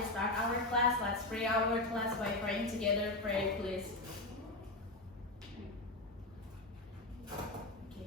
we start our class, let's pray our class by praying together. Pray, please. Okay.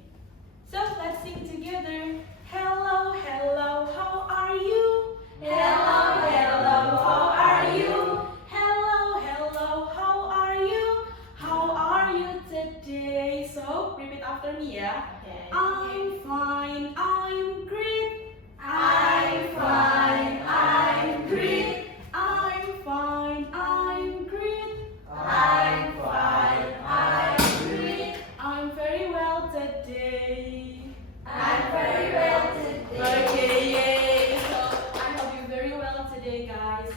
So let's sing together. Hello, hello, how are you? Hello, hello, how are you? Hello, hello, how are you? How are you today? So repeat after me, yeah. Okay. I'm fine, I'm great. I'm fine, I'm great. I'm fine, I'm great. I'm fine, I'm great. I'm very well today. I'm very well today. Okay, yay! So I hope you're very well today, guys.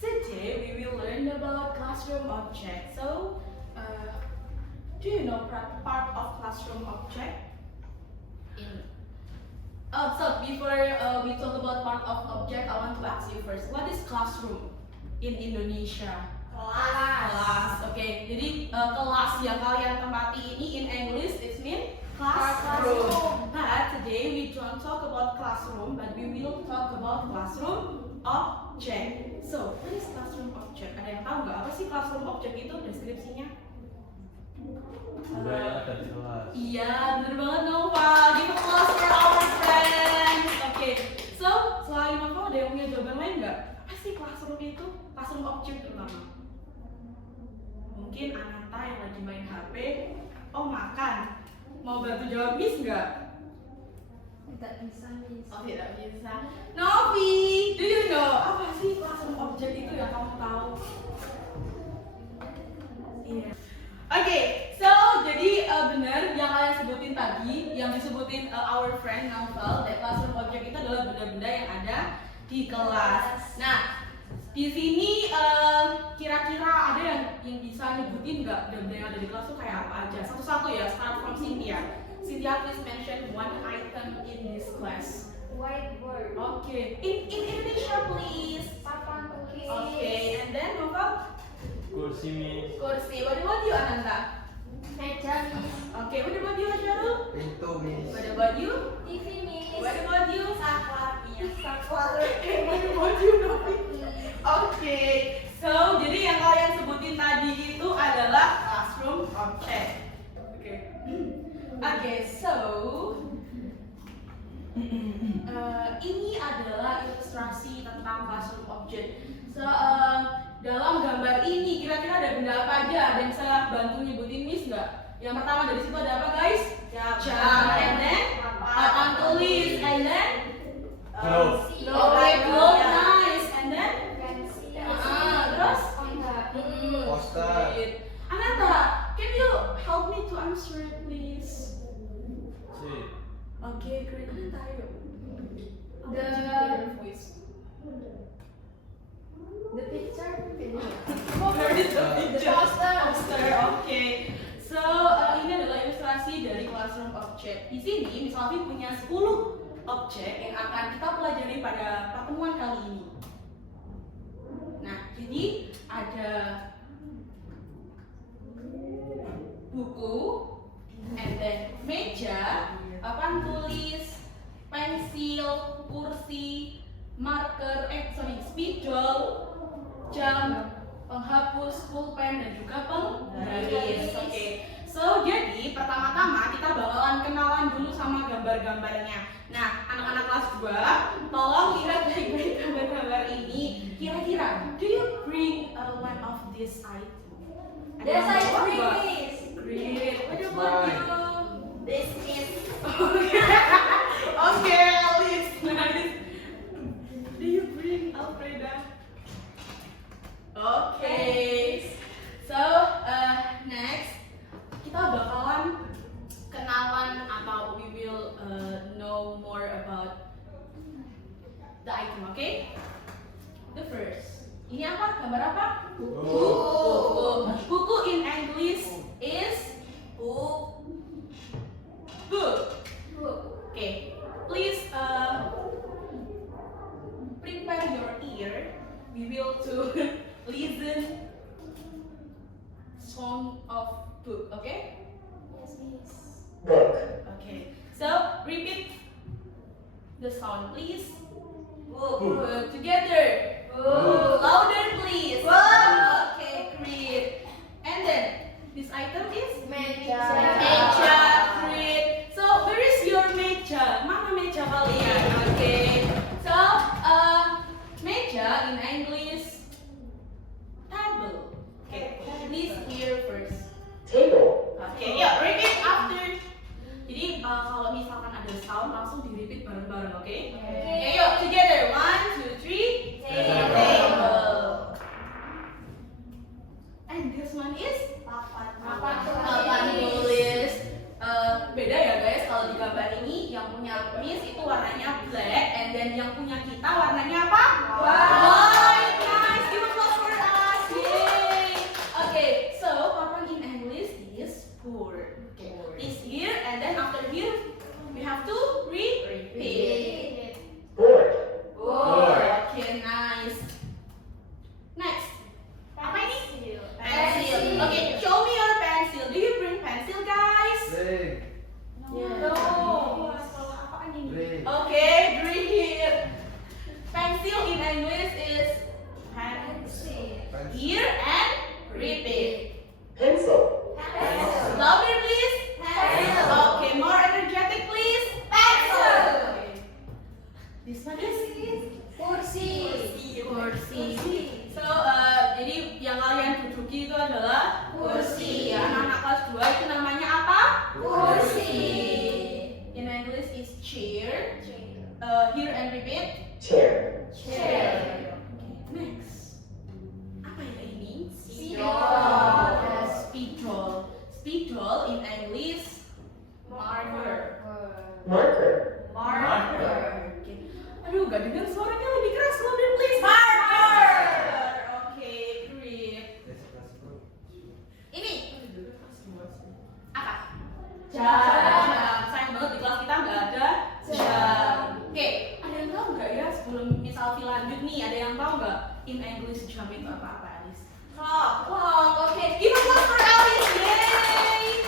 Today we will learn about classroom object. So, do you know part of classroom object? So before we talk about part of object, I want to ask you first, what is classroom in Indonesia? Kelas. Oke, jadi kelas yang kalian tempati ini in English it means classroom. But today we don't talk about classroom, but we will talk about classroom object. So, what is classroom object? Ada yang tahu nggak apa sih classroom object itu deskripsinya? Benda yang ada di kelas. Iya, bener banget Nova. Give applause for our friends. Oke, so selain Nova ada yang punya jawaban lain nggak? Apa sih classroom itu? Classroom object terutama. Mungkin Ananta yang lagi main HP. Oh makan. Mau bantu jawab Miss nggak? Tidak bisa, Miss. Oh tidak bisa. Novi, do you know apa sih classroom object itu yang kamu tahu? Iya. Oke, so jadi benar yang kalian sebutin tadi, yang disebutin our friend Naufal, that classroom object itu adalah benda-benda yang ada di kelas. Nah, di sini kira-kira ada yang bisa nyebutin nggak benda-benda yang ada di kelas itu kayak apa aja? Satu-satu ya, start from Cynthia. Cynthia, please mention one item in this class. Whiteboard. Okay, in Indonesia please. Papan tulis. Okay, and then Naufal? Kursi, Miss. Kursi. What about you, Ananta? Meja, Miss. Okay, what about you, Asharul? Pintu, Miss. What about you? TV, Miss. What about you? Saklar, Miss. Saklar. What about you, Novi? Oke, so jadi yang kalian sebutin tadi itu adalah classroom object. Oke, oke, so ini adalah ilustrasi tentang classroom object. So, dalam gambar ini kira-kira ada benda apa aja? Ada yang bisa bantu nyebutin Miss nggak? Yang pertama dari situ ada apa guys? Jam, and then papan tulis, and then Globe. globe, nice, and then Pensil. terus Enggak. Poster. great. Ananta, can you help me to answer it please? C. Okay, great. Ananta, ayo. The- voice. The picture. Where is the picture? Poster. Okay. So ini adalah ilustrasi dari classroom object. Di sini Miss Alfi punya 10 objek yang akan kita pelajari pada pertemuan kali ini. Nah, jadi ada buku, and then meja, papan tulis, pensil, kursi, marker, spidol, jam, penghapus, pulpen, dan juga penggaris. Oke. So, jadi pertama-tama kita bakalan kenalan dulu sama gambar-gambarnya. Nah, anak-anak kelas 2, tolong lihat baik-baik gambar-gambar ini. Kira-kira, do you bring one of this item? Ada Yes, yang I bawa bring nggak? this. Great. What It's about mine. you? This is. Okay, Alice. Nice. Do you bring Alfreda? Okay. So, next kita bakalan kenalan atau we will know more about the item, okay? The first. Ini apa? Gambar apa? Buku. Buku in English is book. Okay. Please prepare your ear. We will to listen song of book, okay? Yes, Miss. Okay. So repeat the sound, please. Book. Together. Louder please. Okay, great. And then this item is Meja. meja. Great. So where is your meja? Mana meja kalian? Okay. So meja in English table. Okay. Please hear first. Table. Oke, yuk repeat after. Jadi kalau misalkan ada sound langsung di repeat bareng-bareng, oke? Oke, yuk together. 1, 2, 3. Table. And this one is papan tulis. Beda ya guys, kalau di gambar ini yang punya Miss itu warnanya black, and then yang punya kita warnanya apa? White. Nice. Give a applause for us. Yay. Okay, so papan in English is board. Okay, is here, and then after here we have to repeat. Board. Board. Okay, nice. Next. Apa ini? Pencil. Okay, show me your pencil. Do you bring pencil, guys? Big. No. Apaan ini? Bring. Okay, great. Pencil in English is pencil. Here and repeat. Pencil. Louder, please. Okay, more energetic, please. Pencil. This one is kursi. So, jadi yang kalian duduki itu adalah kursi. Ya, anak-anak kelas 2 itu namanya apa? Kursi. In English is chair. Here and repeat. Chair. Chair. Next. Apa ya ini? Spidol. Spidol. Spidol in English marker. Marker. Okay. Aduh, gak dengar suaranya lebih keras. Louder please. Marker. Okay, great. Ini apa? Jam. Sayang banget di kelas kita nggak ada jam. Oke, ada yang tahu nggak ya sebelum misal lanjut nih, ada yang tahu nggak in English jam itu apa Alice? Clock. Okay. Give a applause for Alice. Yay.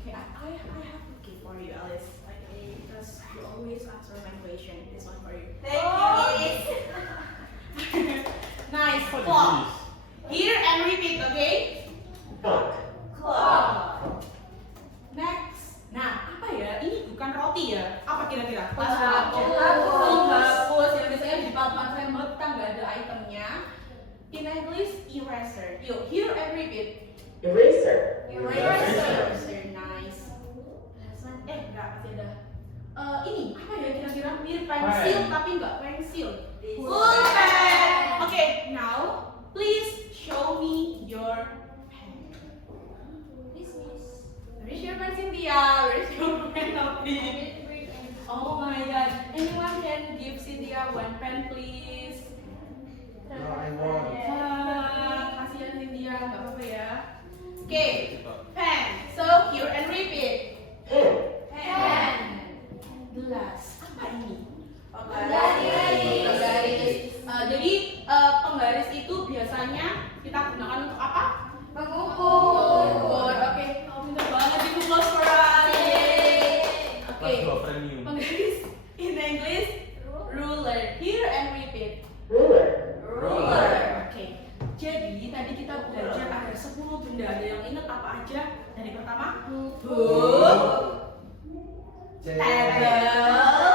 Okay, I have a gift for you, Alice. Okay, because you always answer my question. This one for you. Thank you. Nice. What Clock. is Here and repeat, okay? Clock. Clock. Next. Nah, apa ya? Ini bukan roti ya? Apa kira-kira? Penghapus. Penghapus yang biasanya di papan saya kita nggak ada itemnya. In English, eraser. Yuk, here and repeat. Eraser. Eraser. Nice. Enggak, masih ada. Ini apa ya kira-kira? Mirip pensil Pen. tapi nggak pensil. Pulpen. Okay, now please show me your pen. Where is your pen, Cynthia? Where is your pen, Novi? Oh my God! Anyone can give Cynthia one pen, please? No, I want. Kasihan Cynthia, nggak apa-apa ya. Okay, pen. So here and repeat. Pen. Pen. Gelas. Apa ini? Penggaris. Jadi penggaris itu biasanya kita gunakan untuk apa? Mengukur. Oke, kamu pintar banget itu close for us. Oke, Kelas 2 premium. penggaris in English ruler. Here and repeat. Ruler. Oke. Jadi tadi kita belajar ada 10 benda. Ada yang ingat apa aja? Dari pertama, book, table,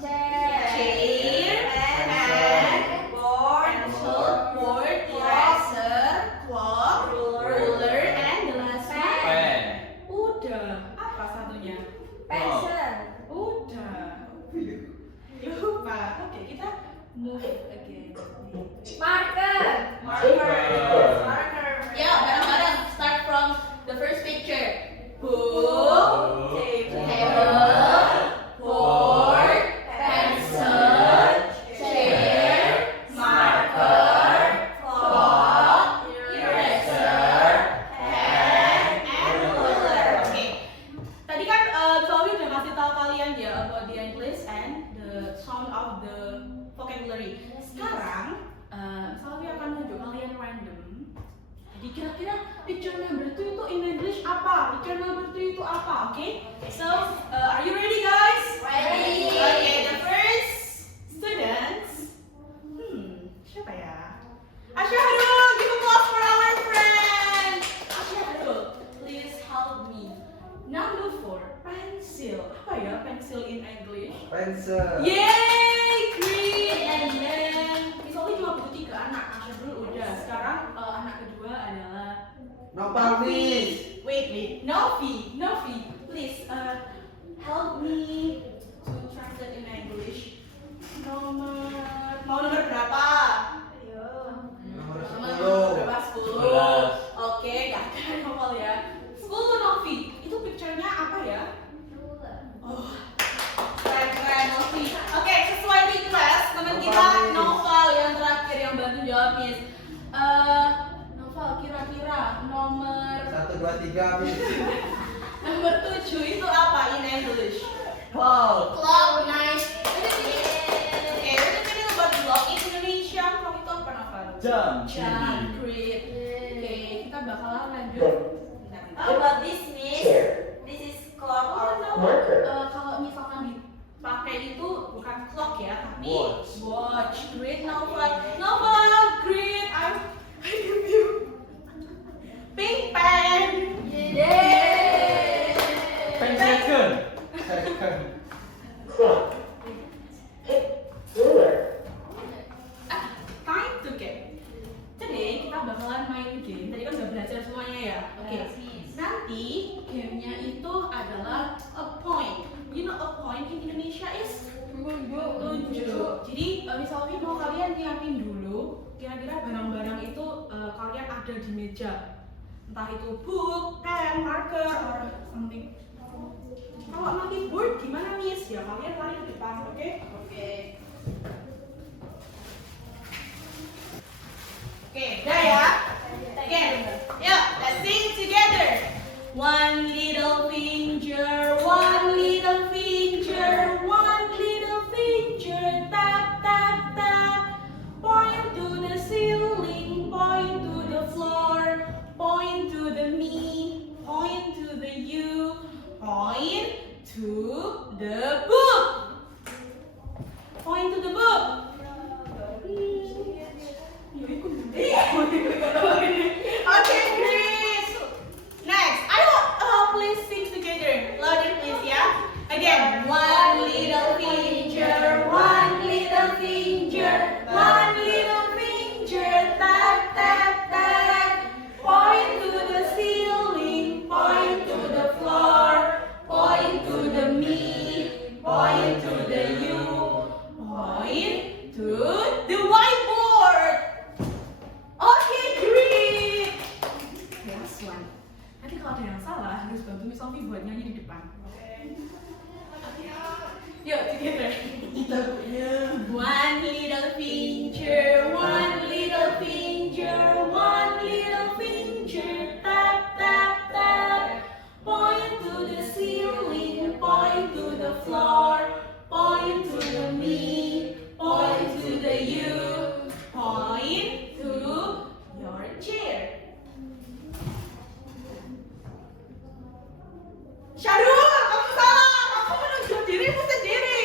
chair, pen, pencil, board, eraser, clock, ruler, and the last one. Pen. Udah. Apa satunya? Udah. Lupa. Oke, kita move again. Marker. Ya, bareng-bareng. Start from the first picture. Book, table, board, pencil, chair, marker, clock, eraser, pen, and ruler. Oke. Tadi kan Zoe udah kasih tahu kalian ya about the English and the sound of the vocabulary. Sekarang Zoe akan tunjuk kalian random. Jadi kira-kira picture number 2 itu in English apa? Picture number 2 itu apa? Oke? So, are you ready guys? Ready. Okay, the first students. Siapa ya? 3 habis. Nomor 7 itu apa in English? Cloud. Clock, nice. Oke, what do you about clock in Indonesia? Clock itu apa Novel? Jam. Jam, great. Oke, kita bakalan lanjut. How about this, Miss? chair, This is clock Oh, or no. Marker. Kalau misalkan dipakai itu bukan clock ya, tapi Watch. watch. Great, Novel. Novel, great. I give you pink pen. Yay! 10 second. Second. clock, ruler, Time to game. Today kita bakalan main game. Tadi kan udah belajar semuanya ya. Oke. Nanti gamenya itu adalah a point. You know a point in Indonesia is tunjuk. Jadi misalnya mau kalian nyiapin dulu, kira-kira barang-barang itu kalian ada di meja. Entah itu book, pen, marker, or something. Kalau nanti board gimana Miss? Ya kalian lari ke depan, oke? Oke. Oke, udah ya. Again, yuk, let's sing together. One little finger, one little finger, one little finger, tap tap tap. Point to the ceiling, point to the floor, point to the me, point to the you, point to the book. Point to the book. Okay, please. Next, I want please sing together. Louder, please, yeah. Again, one little finger, one little finger, one little finger, tap tap tap. Point to the ceiling, point to the floor, point to the me, point to the you, point to the whiteboard. Okay, great. Last one. Nanti kalau ada yang salah harus bantu Miss Sophie buat nyanyi di depan. Yuk, together. One little finger, one little finger, one little finger, tap tap tap. Point to the ceiling, point to the floor, point to the me, point to the you, point to your chair. Syarul, kamu salah. Kamu menunjuk dirimu sendiri.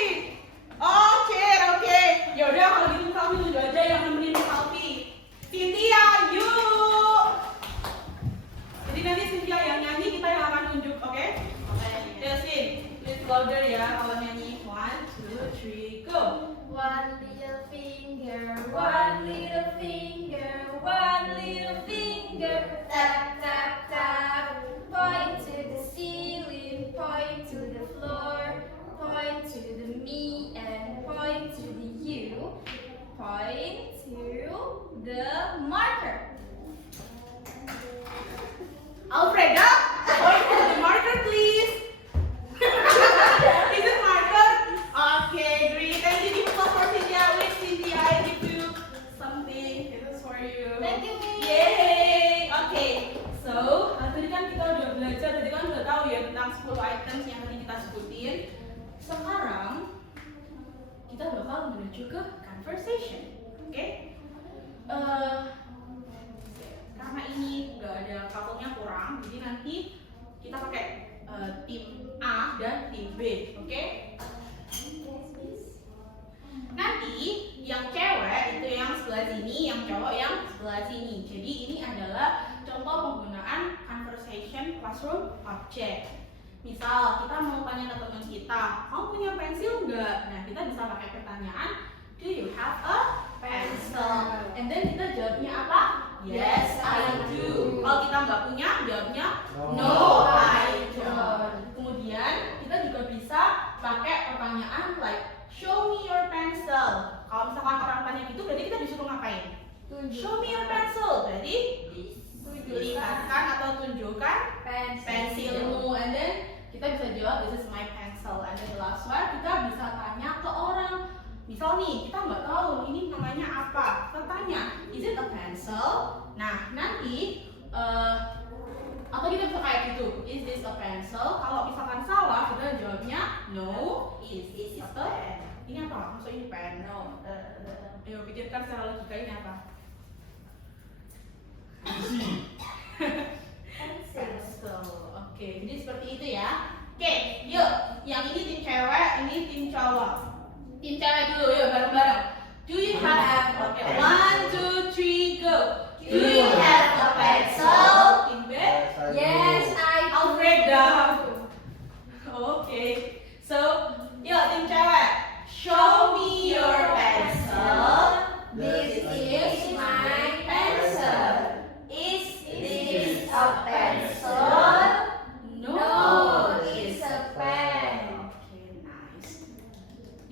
Oh, chair, oke. Ya udah kalau gitu kamu tunjuk aja yang nemenin Salvi. Cynthia, yuk. Jadi nanti Cynthia yang nyanyi, kita yang akan nunjuk, oke? Delsin, please louder ya kalau nyanyi. 1, 2, 3, go. One little finger, one little finger, one little finger, tap tap tap. Point to the ceiling, point to the floor, point to the me and point to the you, point to the marker. Alfreda, point to the marker, please. Is it marker? Okay, great. Thank you. Give applause for Cynthia. Wait, Cynthia, I give you something. This is for you. Thank you, Miss. Yay. Okay. So, tadi kan kita udah belajar, tadi kan udah tahu ya tentang 10 items yang tadi kita sebutin. Sekarang kita bakal menuju ke conversation. Oke? Karena ini nggak ada kabelnya kurang, jadi nanti kita pakai tim A dan tim B, oke? Nanti yang cewek itu yang sebelah sini, yang cowok yang sebelah sini. Jadi ini adalah contoh penggunaan conversation classroom object. Misal kita mau tanya ke teman kita, kamu punya pensil nggak? Nah kita bisa pakai pertanyaan, do you have a pencil? And then kita jawabnya apa? Yes, I do. Kalau kita nggak punya, jawabnya no, I don't. Kemudian kita juga bisa pakai pertanyaan like show me your pencil. Kalau misalkan orang tanya gitu, berarti kita disuruh ngapain? Show me your pencil. Berarti lihatkan atau tunjukkan pensilmu. And then kita bisa jawab this is my pencil. And then the last one kita bisa tanya ke orang. Misal nih kita nggak tahu ini namanya apa, kita tanya is it a pencil? Nah nanti Atau kita bisa kayak gitu, is this a pencil? Kalau misalkan salah, kita jawabnya no. Is this a pen? Ini apa? Maksudnya ini pen? No. Ayo pikirkan secara logika ini apa? Pencil. Oke, jadi seperti itu ya. Oke, yuk. Yang ini tim cewek, ini tim cowok. Tim cewek dulu, yuk bareng-bareng. Do you have? Oke, 1, 2, 3, go. Do you have a pencil? Tim B. Yes, I do. Alfreda. Oke. So, yuk tim cewek. Show me your pencil. This is my pencil. Is this a pencil? No, it's a pen. Oke, nice.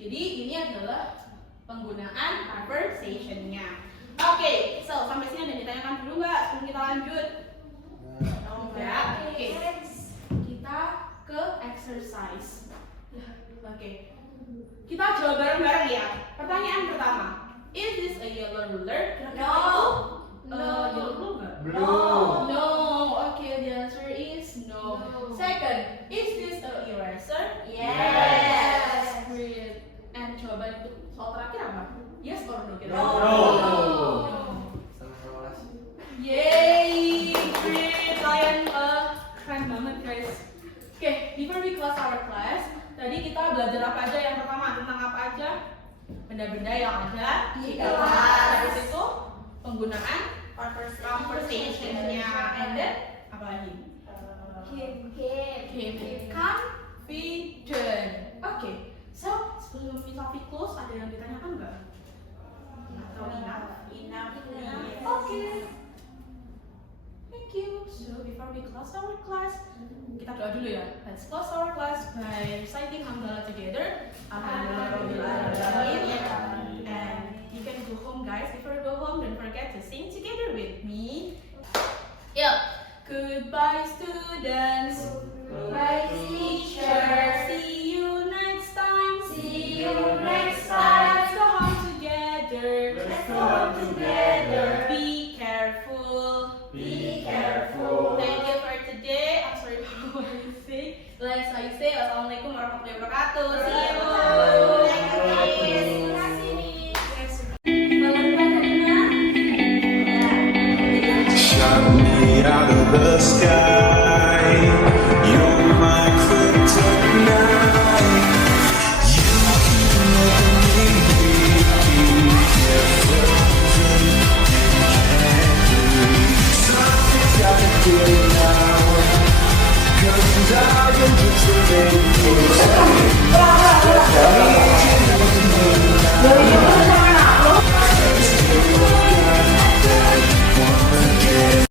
Jadi ini adalah penggunaan conversation-nya. Oke, so sampai sini ada yang ditanyakan dulu nggak sebelum kita lanjut? Enggak. Oke, kita ke exercise. Oke, kita jawab bareng-bareng ya. Pertanyaan pertama, is this a yellow ruler? No. Yellow ruler nggak? Blue. No. Okay, the answer is no. No. Second, is this a eraser? Yes. Great. And jawaban untuk soal terakhir apa? Yes or no? Kira-kira? No. Yay, great. Kalian keren banget guys. Oke, before we close our class, tadi kita belajar apa aja? Yang pertama tentang apa aja? Benda-benda yang ada Di kelas. kelas. Habis itu penggunaan conversation-nya, and then apa lagi? Game. Confident. Oke, so sebelum kita close ada yang ditanyakan nggak? Atau enough? Oke. Thank you. So before we close our class, kita doa dulu ya. Let's close our class by reciting hamdalah together. Alhamdulillah.